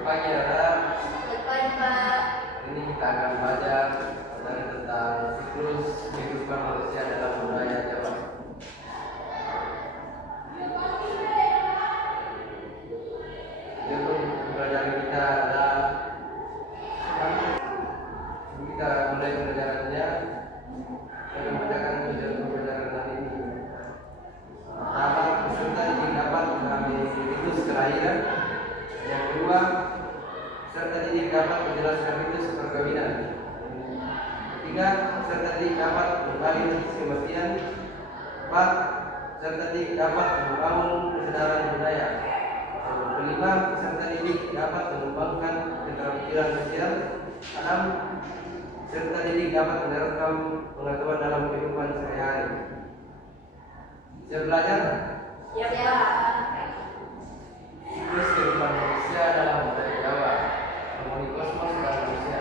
pagi adalah Selamat pagi, Pak. ini kita akan belajar tentang siklus kehidupan manusia dalam budaya Jawa. Jadi pembelajaran kita adalah kita mulai pembelajarannya dengan membacakan tujuan pembelajaran hari ini. Pertama, peserta didik dapat mengambil siklus kelahiran. Yang kedua, peserta didik dapat menjelaskan ritus perkawinan. Ketiga, peserta didik dapat menggali kemestian. Empat, peserta didik dapat membangun kesadaran budaya. Kelima, peserta didik dapat mengembangkan keterampilan sosial. Enam, peserta didik dapat menerapkan pengetahuan dalam kehidupan sehari-hari. Siap belajar? Siap, Pak. Siklus kehidupan manusia dalam budaya Jawa. Harmoni kosmos dan manusia.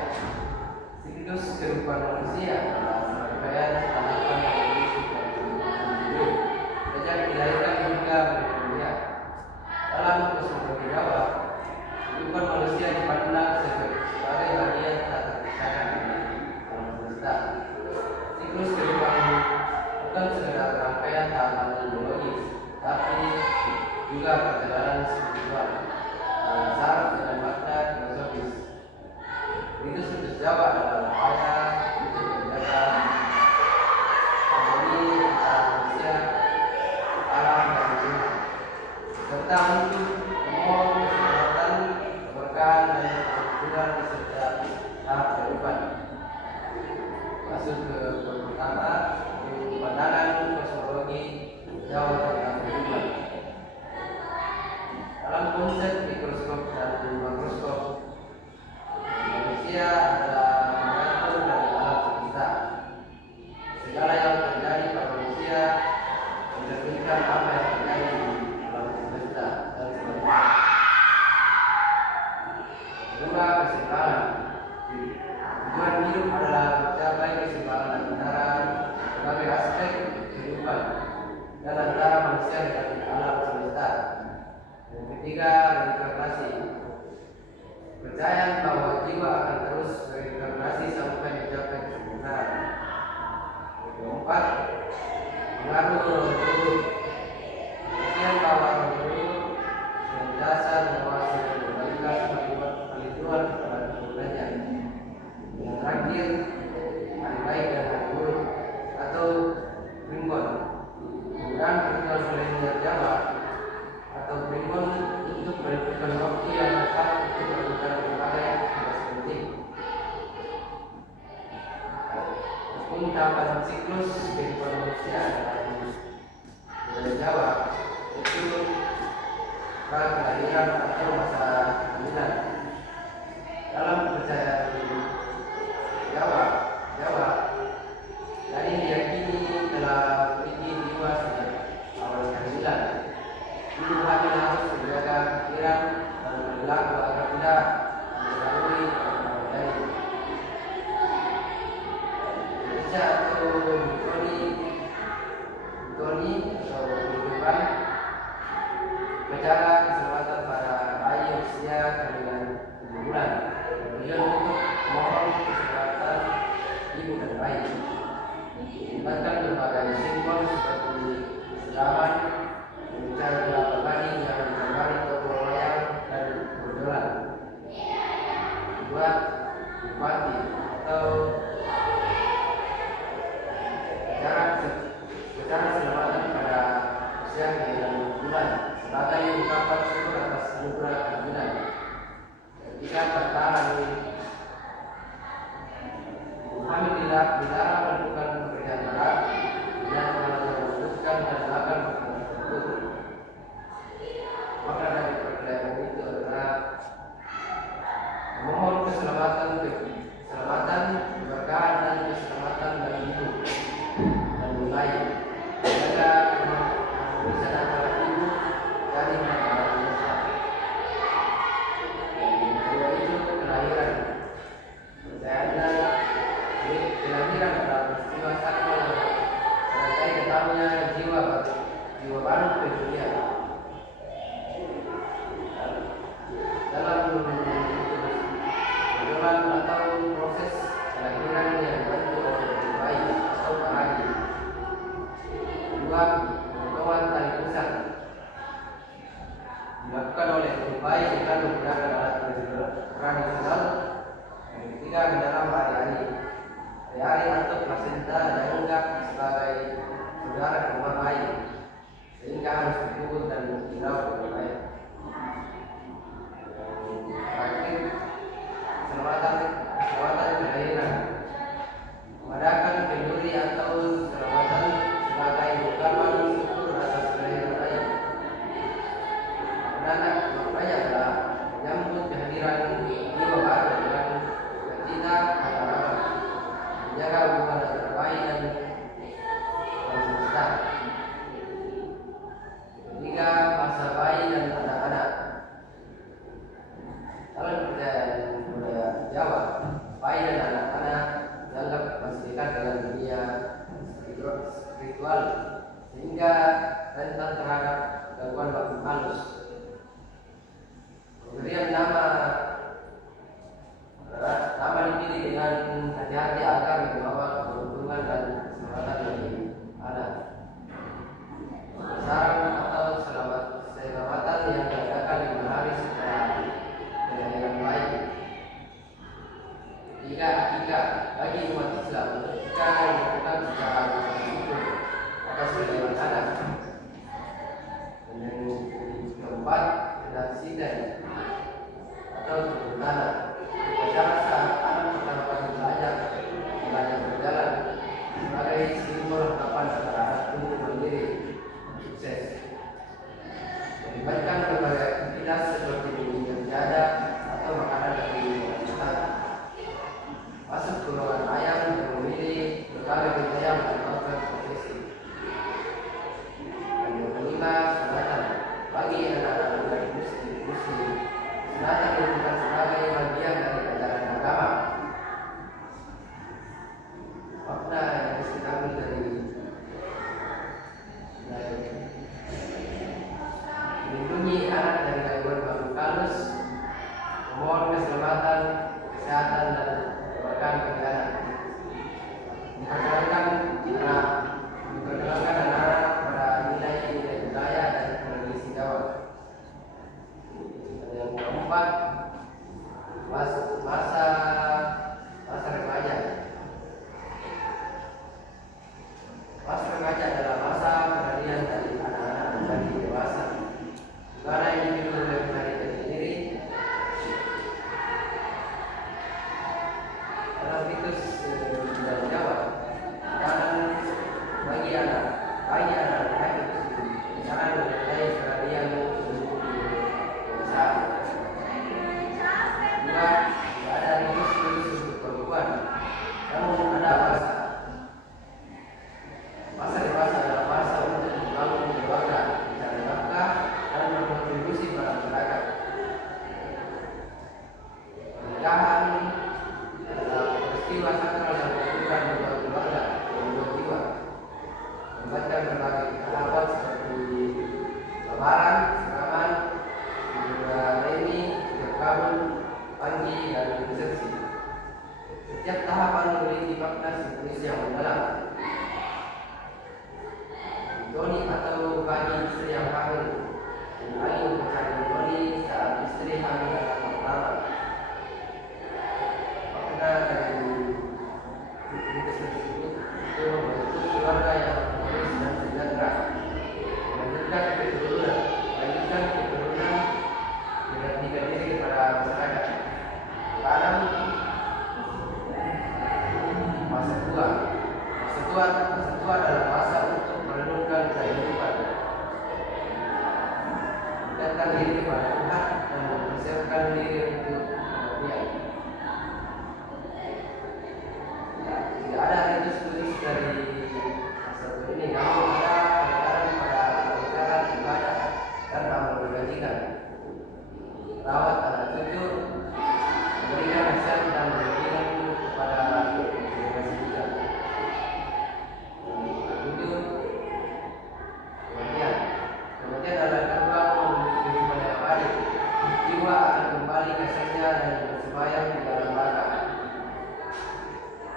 Siklus kehidupan manusia adalah serangkaian tahapan evolusi dari hidup sejak dilahirkan hingga meninggal dunia. Dalam kosmologi Jawa, kehidupan manusia dipandang sebagai bagian tak terpisahkan dari alam semesta. Siklus kehidupan bukan sekedar rangkaian tahapan biologis, tapi juga perjalanan spiritual, dasar dan makna filosofis. Ritus Jawa adalah upaya untuk menjaga harmoni antara manusia, alam dan lingkungan, serta untuk memohon keselamatan, keberkahan dan kemakmuran di setiap tahap kehidupan. Masuk ke pertama, pandangan kosmologi Jawa tentang kehidupan. Dalam konsep mikroskop dan makroskop, manusia adalah mengatur dari alam semesta. Segala yang terjadi pada manusia mencerminkan apa yang terjadi di alam semesta dan sebaliknya. Kedua, keseimbangan. Tujuan hidup adalah mencapai keseimbangan antara berbagai aspek kehidupan dan antara manusia dengan alam semesta. Yang ketiga, reinkarnasi. Percayaan bahwa jiwa akan terus reinkarnasi sampai mencapai kesempurnaan. Yang keempat, pengaruh roh leluhur. Kemudian bahwa roh leluhur senantiasa mengawasi kebaikan akibat perlindungan kepada keturunannya. Yang terakhir, hari baik dan hari buruk atau primbon. Penggunaan perhitungan kalender Jawa atau primbon untuk menentukan waktu yang tepat untuk melakukan berbagai tugas penting. Adapun tahapan siklus kehidupan manusia dalam budaya Jawa itu pra kelahiran atau masa kehamilan. Dalam kepercayaan Jawa, dari diyakini telah memiliki jiwa sejak awal kehamilan. Ibu hamil harus menjaga pikiran dan berlaku agar tidak melalui orang lain. Indonesia atau Tony atau kehidupan menjaga keselamatan pada bayi usia kehamilan 7 bulan. Tujuan untuk mohon keselamatan ibu dan bayi. Melibatkan berbagai simbol seperti siraman, mencari kelapa gading yang digambar toko wayang dan berjualan. Kedua, bupati atau secara keselamatan pada usia kehamilan 6 bulan sebagai ungkapan syukur atas anugerah kehamilan. Ketiga, bertahan. Hamil dilarang melakukan pekerjaan berat dan melanjutkan dan akan melakukan tersebut. Maka dari pekerjaan itu adalah memohon keselamatan, keberkahan dan keselamatan bagi ibu dan bayi. Jaga keharmonisan antara ibu, janin dan bayi. lebih baik dengan menggunakan alat tradisional. Yang ketiga, dalam hari-hari atau plasenta dianggap sebagai saudara kembar lain, sehingga harus dikubur dan dirawat dengan baik. Terakhir, keselamatan kelahiran. Mengadakan kenduri atau keselamatan sebagai ungkapan syukur atas kelahiran bayi. Anak maknanya adalah menyambut kehadiran jiwa baru dengan sukacita dan harapan, menjaga hubungan antara bayi dan semesta. Ketiga, masa bayi dan anak-anak. Dalam kepercayaan budaya Jawa, bayi dan anak-anak dianggap masih dekat dengan dunia spiritual, sehingga rentan terhadap gangguan makhluk halus. Pemberian nama dipilih dengan hati-hati agar membawa keuntungan dan keselamatan bagi anak. Saran atau selamatan yang diadakan 5 hari setelah kelahiran bayi. Tiga, akikah bagi umat Islam. Akikah dilakukan secara bersyukur atas kelahiran anak. Dan yang keempat, kedasidan atau turun tanah. Upacara saat anak pertama kali belajar berjalan sebagai simbol harapan agar anak tumbuh mandiri sukses. Melibatkan berbagai aktivitas seperti bimbingan tiada atau makanan dari luar. Masuk golongan ayam yang memilih berbagai budaya melakukan profesi. Dan yang kelima, sunatan bagi anak-anak dari muslim. Sunatan bukan sebagai bagian dari ajaran agama. Makna yang bisa diambil dari melindungi anak dari gangguan makhluk halus, memohon keselamatan, kesehatan dan keberkahan bagi anak. Diperkenalkan anak-anak pada nilai-nilai budaya dan tradisi Jawa. Dan yang keempat, masa remaja. Masa remaja adalah masa peralihan dari anak-anak menjadi dewasa, di mana individu mulai mencari diri. Dalam mitos budaya Jawa, dan bagi anak laki jangan mengenai peralihan menuju dewasa. Juga tidak ada mitos untuk perempuan, namun ada masa dewasa adalah masa untuk membangun keluarga, mencari nafkah dan berkontribusi pada masyarakat. Pernikahan adalah peristiwa sakral yang menentukan dua keluarga dan dua jiwa. Melibatkan berbagai tahapan seperti lamaran, siraman, juga remi, kabul, panggi, dan resepsi. Setiap tahapan memiliki makna simbolis yang mendalam. Doni atau bagi istri yang hamil, mengenai mencari doni saat istri hamil anak pertama. Makna dari mitos tersebut itu membentuk keluarga yang harmonis dan sejahtera, melanjutkan keturunan mengabdikan diri kepada masyarakat. Tanam masa tua adalah masa untuk merenungkan kehidupan, mendekatkan diri kepada Tuhan dan mempersiapkan diri untuk kematian. Tidak ada ritus tulis dari masa ini, namun ada pengajaran pada pernikahan, ibadah dan amal kebajikan. Rawat anak cucu, memberikan nasihat dan memberikan kepada generasi kita. Kematian adalah terbang menuju kehidupan yang baik. Jiwa akan kembali ke saja dan bersembayang di dalam baka.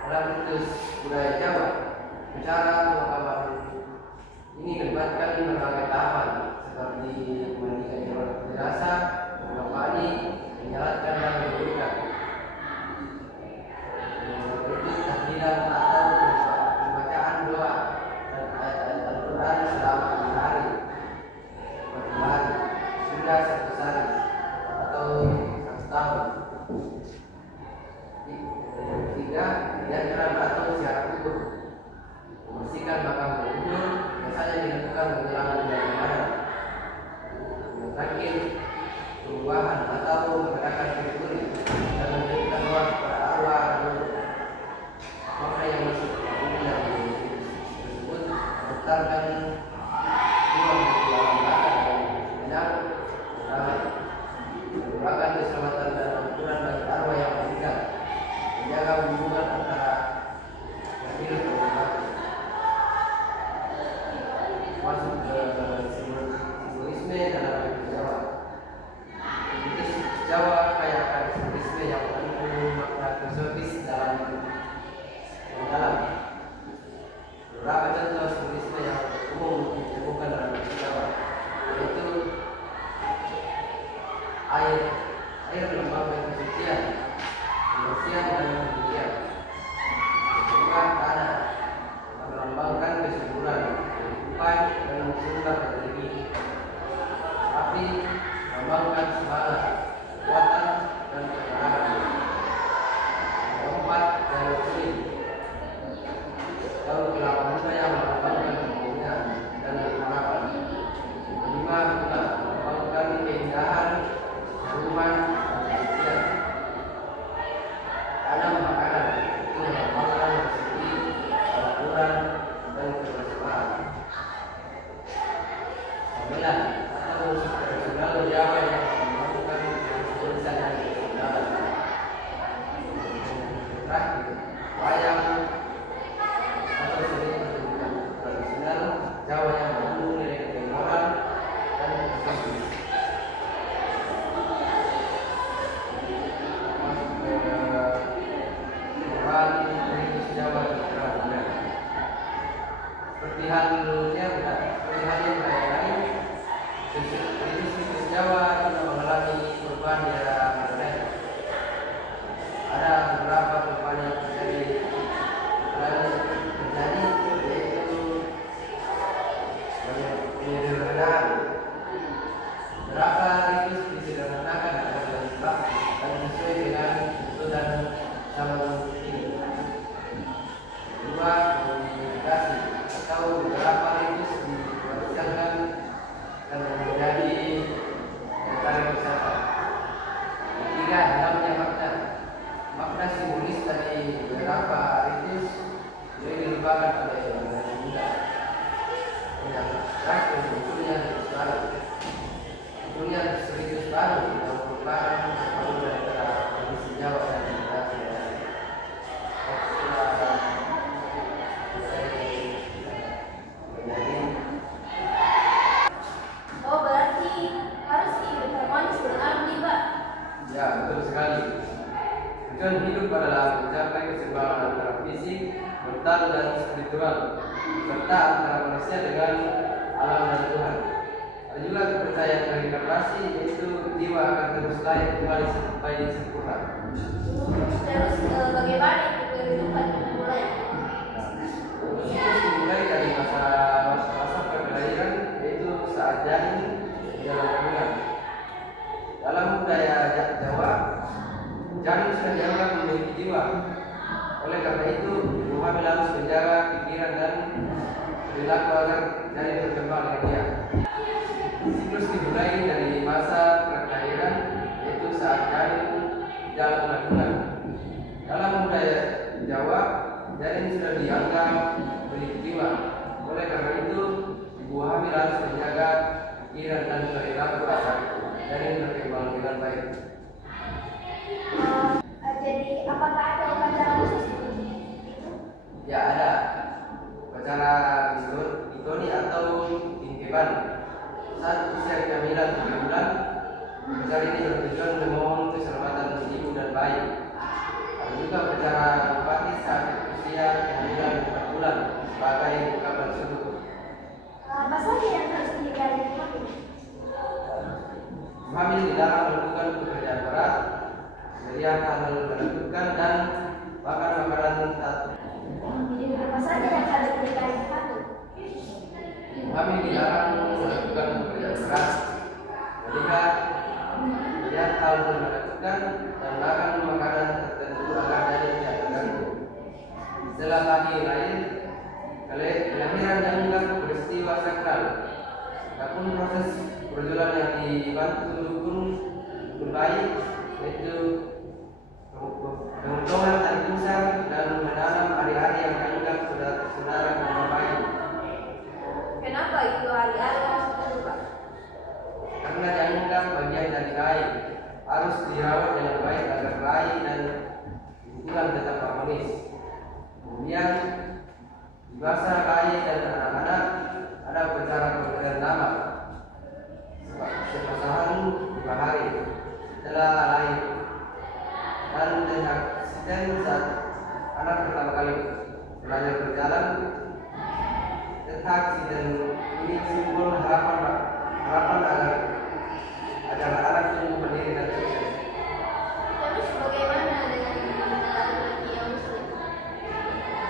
Dalam mitos budaya Jawa, cara pemakaman ini melibatkan berbagai tahapan seperti memandikan jenazah, keselamatan dan ampunan bagi arwah yang meninggal, menjaga hubungan antara yang hidup dan yang mati. Masuk ke simbolisme dalam bahasa Jawa. Itu Jawa kaya akan simbolisme yang mengandung makna filosofis dalam yang dalam. Beberapa contoh simbolisme yang umum ditemukan dalam bahasa Jawa, yaitu air melambangkan kesucian, kebersihan dan kemuliaan. Kedua, tanah melambangkan kesuburan, kehidupan dan sumber rezeki. Api melambangkan semangat, kekuatan dan keterangan. Keempat, jalur kuning. Daun kelapa muda yang melambangkan kemuliaan dan harapan. Kelima, bulan melambangkan keindahan, rumah, dan kesucian. Tanam makanan itu melambangkan rezeki, kemakmuran, dan kebersamaan. Gamelan atau musik tradisional Jawa yang melambangkan kesulitan dan kesulitan. Terakhir, wayang atau seni pertunjukan tradisional Jawa yang mengandung nilai moral dan filosofis. Seperti halnya lain, situs Jawa sudah mengalami perubahan di era modern. Ada beberapa perubahan yang terjadi, yaitu penyederhanaan. Beberapa situs disederhanakan agar lebih praktis dan sesuai dengan tuntutan zaman ini. Kedua, komunikasi atau beberapa ritus dipersiapkan dan menjadi metode wisata. Ketiga, dalamnya makna simbolis dari beberapa ritus yang dilupakan oleh generasi muda. Yang terakhir, munculnya ritus baru yang merupakan separuh dari tradisi Jawa dan generasi lain. Oh, berarti harus hidup harmonis dengan Pak. Ya, betul sekali. Tujuan hidup adalah mencapai keseimbangan antara fisik, mental, dan spiritual, serta antara manusia dengan alam dan Tuhan. Ada juga kepercayaan reinkarnasi, yaitu jiwa akan terus lahir kembali sampai sempurna. Terus bagaimana itu kehidupan mulai? Terus dimulai dari masa perkelahiran, yaitu saat janin dalam kandungan. Dalam budaya Jawa, janin sudah dianggap memiliki jiwa. Oleh karena itu, ibu hamil harus menjaga pikiran dan perilaku agar janin berkembang dengan dia. Siklus dimulai dari masa perkelahiran, yaitu saat janin dalam kandungan. Dalam budaya Jawa, janin sudah dianggap memiliki jiwa. Oleh karena itu, ibu hamil harus menjaga pikiran dan perilaku agar janin berkembang dengan baik. Jadi apakah ada upacara khusus itu? Ya, ada upacara Mitoni atau Ingkeban. Saat usia kehamilan 3 bulan, upacara ini bertujuan memohon keselamatan ibu dan bayi. Ada juga upacara bupati saat usia kehamilan 4 bulan sebagai ungkapan syukur. Apa saja yang harus digali hamil? Hamil dilarang melakukan pekerjaan berat, melihat hal menakutkan dan makan makanan tak. Apa saja yang harus digali hamil? Hamil dilarang melakukan pekerjaan berat, melihat hal menakutkan dan makan makanan tertentu agar janin tidak terganggu. Setelah lahir, kelahiran janin peristiwa sakral. Adapun proses perjualan yang dibantu dukun bayi, yaitu pemotongan tali pusar dan menanam hari-hari yang dianggap saudara dengan bayi. Kenapa itu hari-hari harus berubah? Karena dianggap bagian dari bayi. harus dirawat dengan baik agar kelahi dan hubungan tetap harmonis. Kemudian di masa kelahi dan anak-anak ada upacara pemberian nama sepasahan 5 hari setelah lahir, dan disaksikan saat anak pertama kali belajar berjalan. Tentang dan ini simbol harapan agar anak tumbuh mandiri dan sukses. Terus bagaimana dengan laki-laki yang muslim?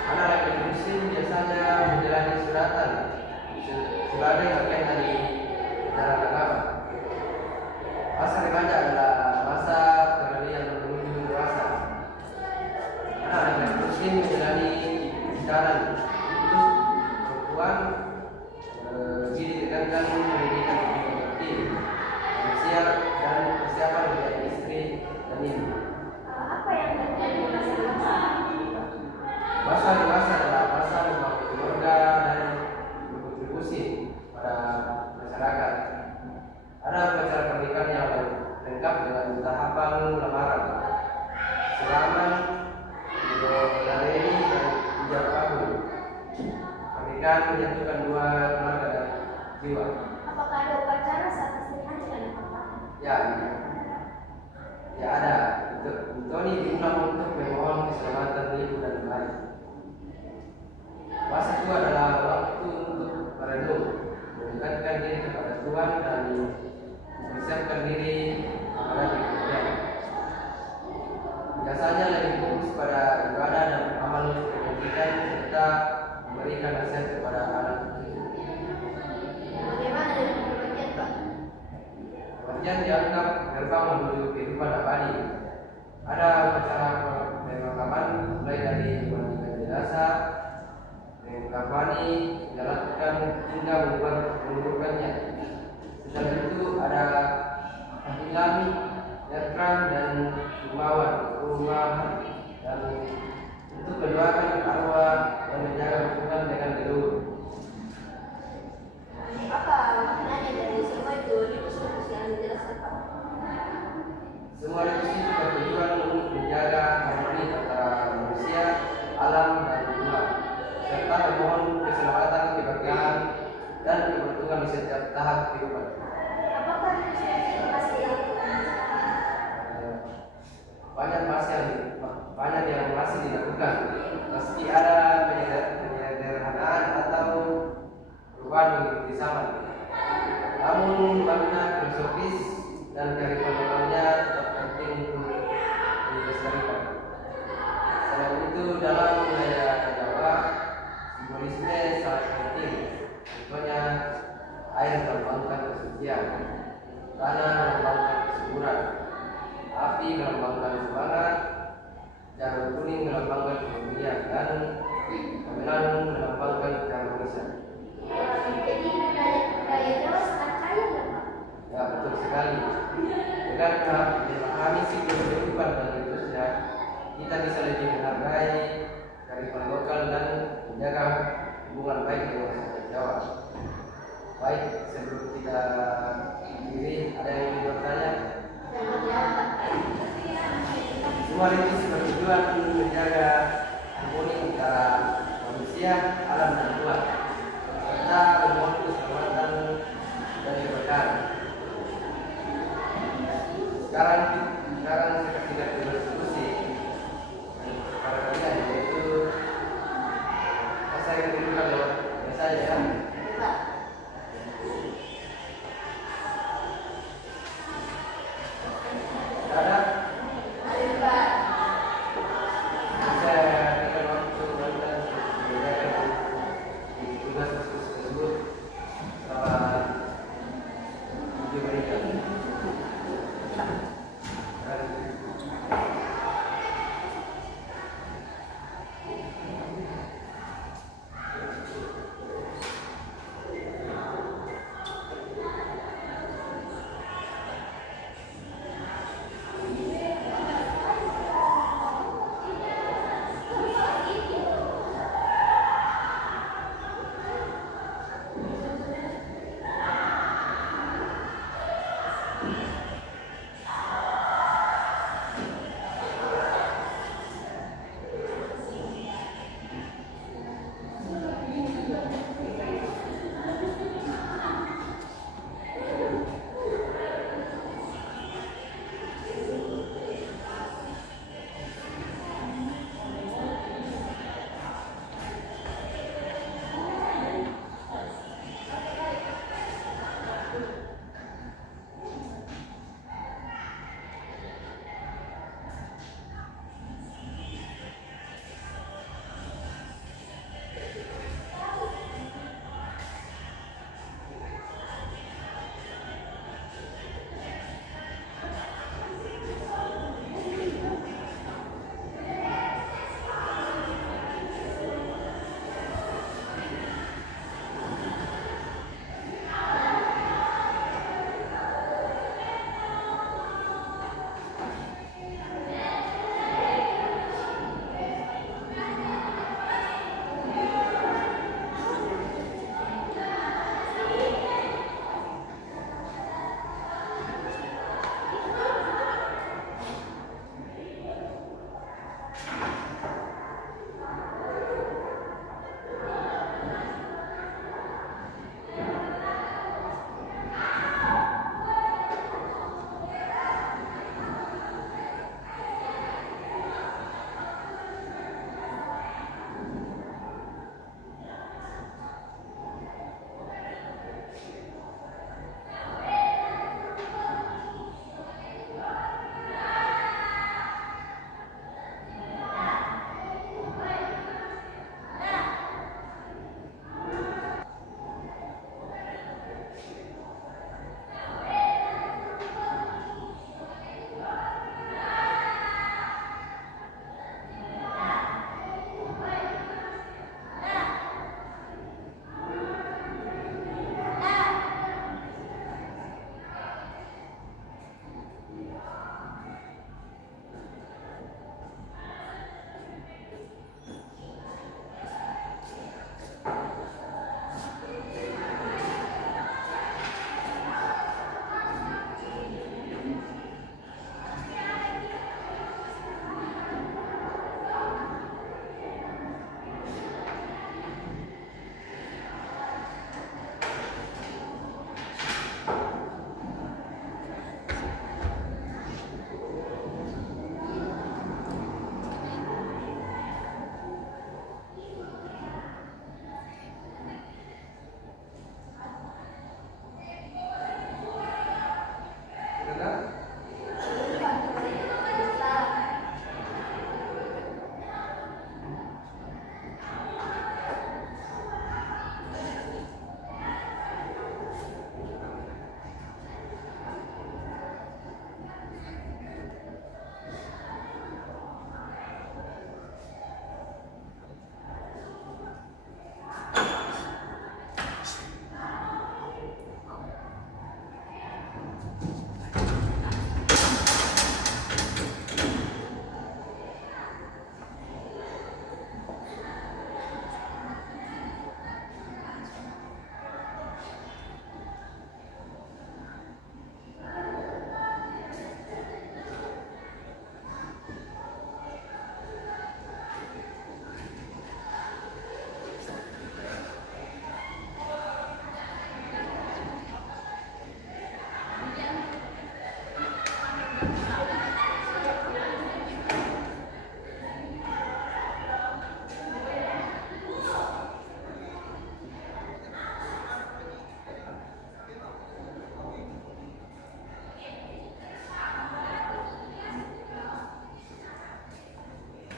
Anak laki muslim biasanya menjalani suratan sebagai bagian dari ajaran agama. Masa remaja adalah masa peralihan menuju dewasa. Anak laki muslim menjalani jalan perempuan ditekankan pendidikan penting, siap dan persiapan menjadi istri dan ibu. Apa yang terjadi di masa dewasa? Masa dewasa adalah masa membangun keluarga dan berkontribusi pada masyarakat. Ada upacara pernikahan yang lengkap dengan tahapan lamaran, siraman, bidadari dan ijab kabul. Pernikahan menyatukan dua keluarga dan jiwa. Apakah ada upacara saat istri hamil dan apa? Ya ada. Ini diundang untuk memohon keselamatan ibu dan bayi. Masa itu adalah waktu untuk merenung, mendekatkan diri kepada Tuhan dan mempersiapkan diri menghadapi kemudian. Biasanya lebih fokus pada ibadah dan amal kebajikan serta memberikan nasihat kepada anak cucu. Bagaimana dengan kebahagiaan, Pak? Kemudian dianggap gerbang menuju kehidupan abadi. Ada upacara pemakaman mulai dari memandikan jenazah, mengkafani, menyalatkan hingga menguburkannya. Setelah itu ada tahlilan, yakran dan rumahan dan untuk mendoakan arwah dan menjaga hubungan dengan leluhur. Apa maknanya dari semua itu diskusi yang dijelaskan, Pak? Semua itu bertujuan untuk menjaga harmoni antara manusia, alam, dan Tuhan, serta memohon keselamatan, keberkahan, dan keberuntungan di setiap tahap kehidupan. Apakah diskusi masih dilakukan? Banyak yang masih dilakukan, meski ada penyederhanaan atau perubahan mengikuti zaman. Namun makna filosofis dan kearifan lokalnya tetap penting untuk dilestarikan. Selain itu, dalam budaya Jawa, simbolisme sangat penting. Contohnya, air melambangkan kesucian, tanah melambangkan kesuburan, api melambangkan semangat, janur kuning melambangkan kemuliaan, dan gamelan melambangkan keharmonisan. Jadi budaya Jawa sangat kaya, Pak? Ya, betul sekali. Dengan memahami siklus kehidupan dan ritusnya, kita bisa lebih menghargai kearifan lokal dan menjaga hubungan baik dengan masyarakat Jawa. Baik, sebelum kita akhiri, ada yang ingin bertanya? Semua ritus bertujuan menjaga harmoni antara manusia, alam, dan Tuhan, serta memohon keselamatan dan keberkahan. Sekarang kita berdiskusi pada kalian, yaitu saya berikan lewat saya ya. Ada? Terima kasih.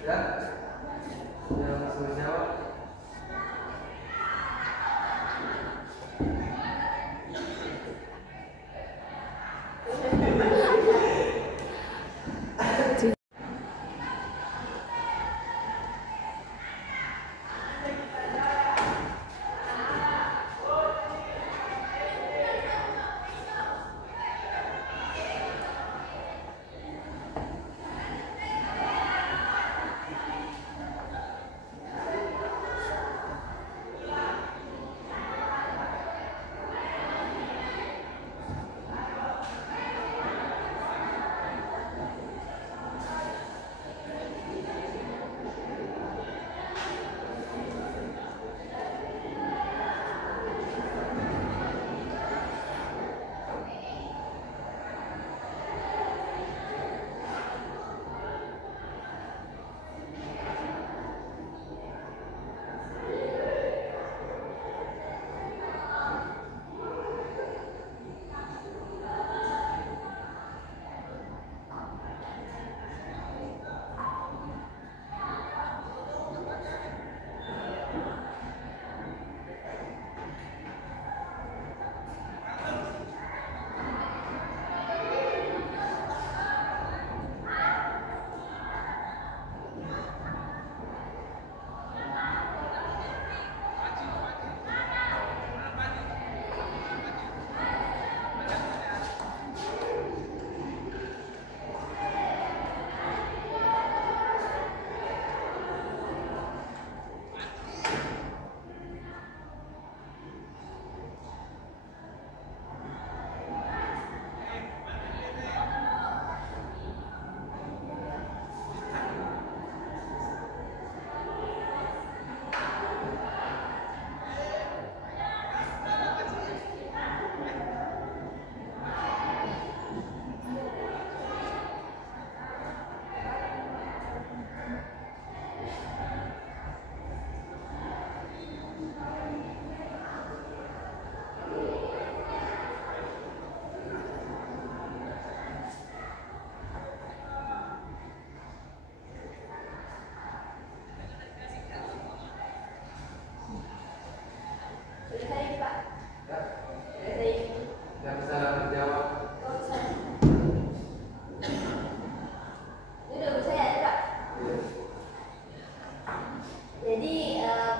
Ya, yang langsung jawab.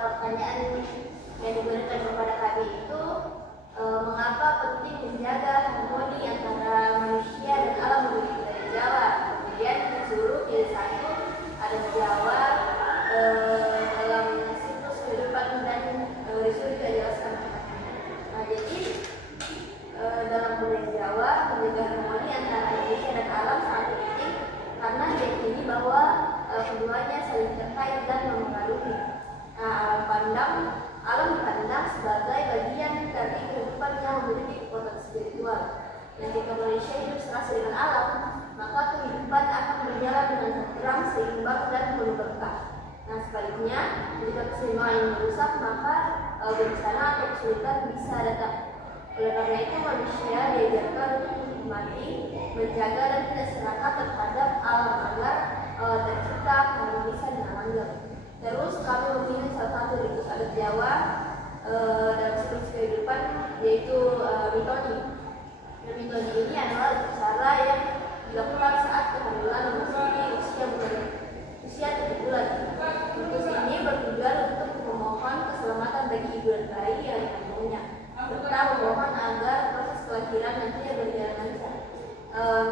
Pertanyaan yang diberikan kepada kami itu mengapa penting menjaga harmoni antara manusia dan alam begitu dari Jawa. Kemudian disuruh pilih satu, ada Jawa dalam siklus kehidupan dan disuruh kita jelaskan. Nah, jadi dalam budaya Jawa menjaga harmoni antara manusia dan alam sangat penting karena diyakini bahwa keduanya saling terkait dan memengaruhi. Nah, alam dipandang sebagai bagian dari kehidupan yang memiliki kekuatan spiritual. Dan jika manusia hidup serasi dengan alam, maka kehidupan akan berjalan dengan tenteram, seimbang, dan penuh berkah. Nah, sebaliknya, jika keseimbangan ini merusak, maka bencana atau kesulitan bisa datang. Oleh karena itu, manusia diajarkan untuk menikmati, menjaga, dan tidak serakah terhadap alam agar tercipta keharmonisan dan langgeng. Terus kami memilih salah satu ritmus adat Jawa dalam siklus kehidupan, yaitu mitoni. Dan mitoni ini adalah upacara yang dilakukan saat kehamilan memasuki usia 7 bulan. Ritmus ini bertujuan untuk memohon keselamatan bagi ibu dan bayi yang dikandungnya, serta memohon agar proses kelahiran nantinya berjalan lancar.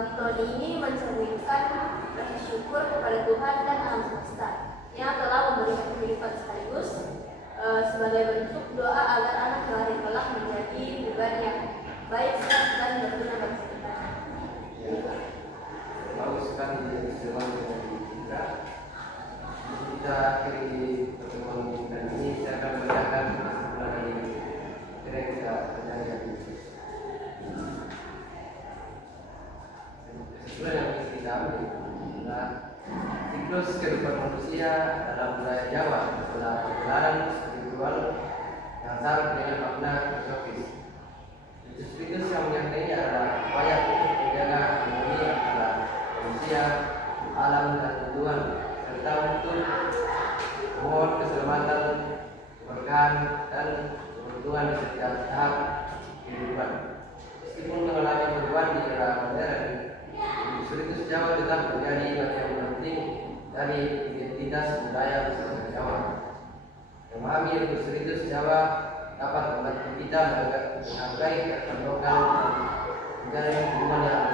Mitoni ini mencerminkan rasa syukur kepada Tuhan dan alam semesta yang telah memberikan kehidupan sekaligus sebagai bentuk doa agar anak lahir kelak menjadi pribadi yang baik, sehat, dan berguna bagi kita. Bagus sekali istilah dari kita akhiri pertemuan dan ini saya akan membacakan masalah dari kira-kira terjadi. Kesimpulan yang bisa kita ambil adalah siklus kehidupan manusia dalam budaya Jawa adalah perjalanan spiritual yang syarat dengan makna filosofis. Siklus yang menyertai adalah upaya untuk menjaga harmoni antara manusia, alam, dan Tuhan, serta untuk Jawa tetap menjadi bagian penting dari identitas budaya masyarakat Jawa. Memahami kultur Jawa dapat membantu kita menghargai kearifan lokal dan menjalin hubungan yang